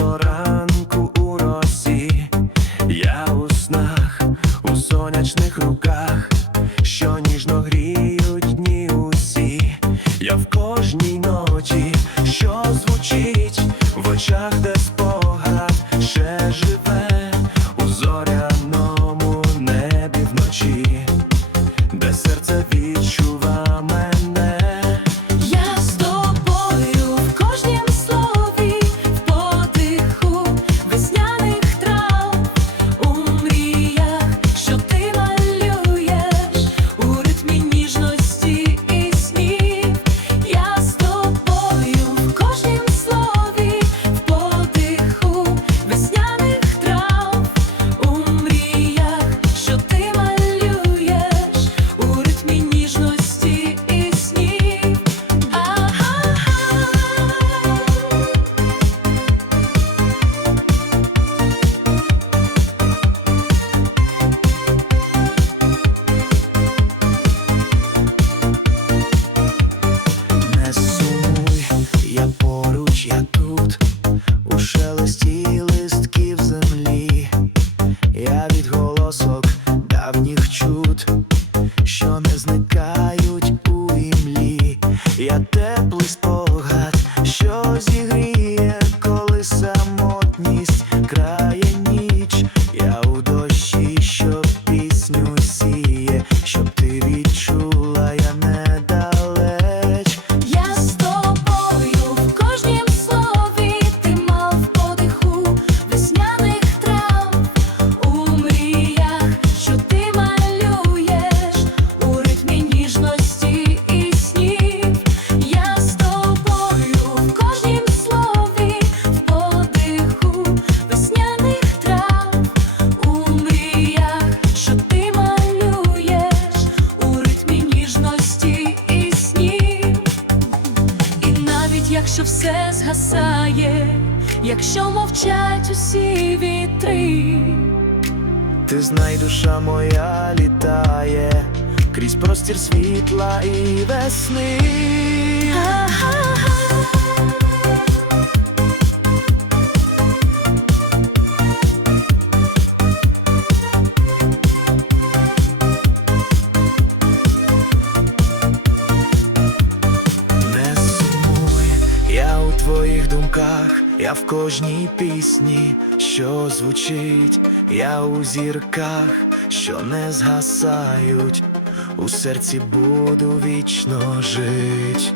ранку у росі, я у снах, сонячних руках, що ніжно гріє. she had proved якщо все згасає, якщо мовчать усі вітри, ти знай, душа моя літає крізь простір світла і весни. думках, я в кожній пісні, що звучить, я у зірках, що не згасають, у серці буду вічно жить.